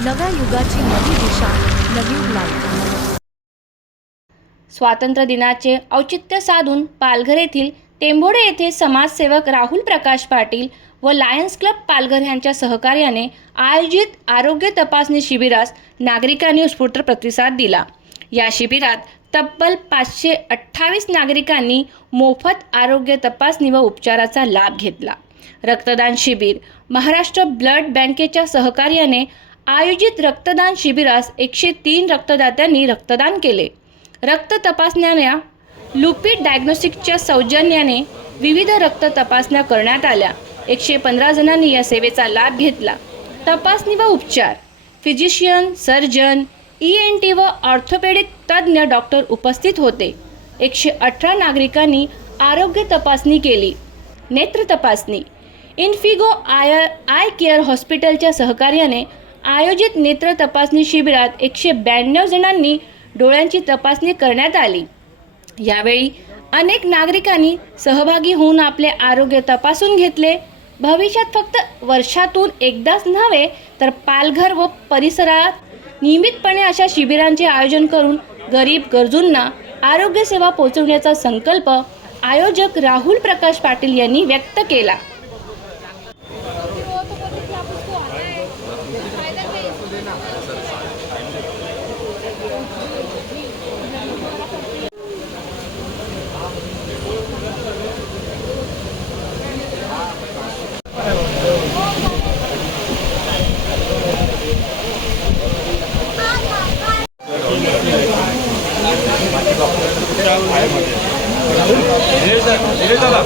नव्या युगाची नवी दिशा नवी लाईफ स्वातंत्र्य दिनाचे औचित्य साधून पालघर येथील टेंभोडे येथे समाजसेवक राहुल प्रकाश पाटील व लायन्स क्लब पालघर यांच्या सहकार्याने आयोजित आरोग्य तपासणी शिबिरास नागरिकांनी उत्स्फूर्त प्रतिसाद दिला. या शिबिरात तब्बल पाचशे अठ्ठावीस नागरिकांनी मोफत आरोग्य तपासणी व उपचाराचा लाभ घेतला. रक्तदान शिबिर महाराष्ट्र ब्लड बँकेच्या सहकार्याने आयोजित रक्तदान शिबिरास एकशे तीन रक्तदात्यांनी रक्तदान केले. रक्त तपासण्या लुपिड डायग्नोस्टिकच्या सौजन्याने विविध रक्त तपासण्या करण्यात आल्या. एकशे पंधरा जणांनी या सेवेचा लाभ घेतला. तपासणी व उपचार. Physician surgeon E N T व ऑर्थोपेडिक तज्ज्ञ डॉक्टर उपस्थित होते. एकशे अठरा नागरिकांनी आरोग्य तपासणी केली. नेत्र तपासणी. इन्फिगो आय आय केअर हॉस्पिटलच्या सहकार्याने आयोजित नेत्र तपासणी शिबिरात एकशे ब्याण्णव जणांनी डोळ्यांची तपासणी करण्यात आली. यावेळी अनेक नागरिकांनी सहभागी होऊन आपले आरोग्य तपासून घेतले. भविष्यात फक्त वर्षातून एकदाच नव्हे तर पालघर व परिसरात नियमितपणे अशा शिबिरांचे आयोजन करून गरीब गरजूंना आरोग्यसेवा पोहोचवण्याचा संकल्प आयोजक राहुल प्रकाश पाटील यांनी व्यक्त केला. 내려다가 내려다가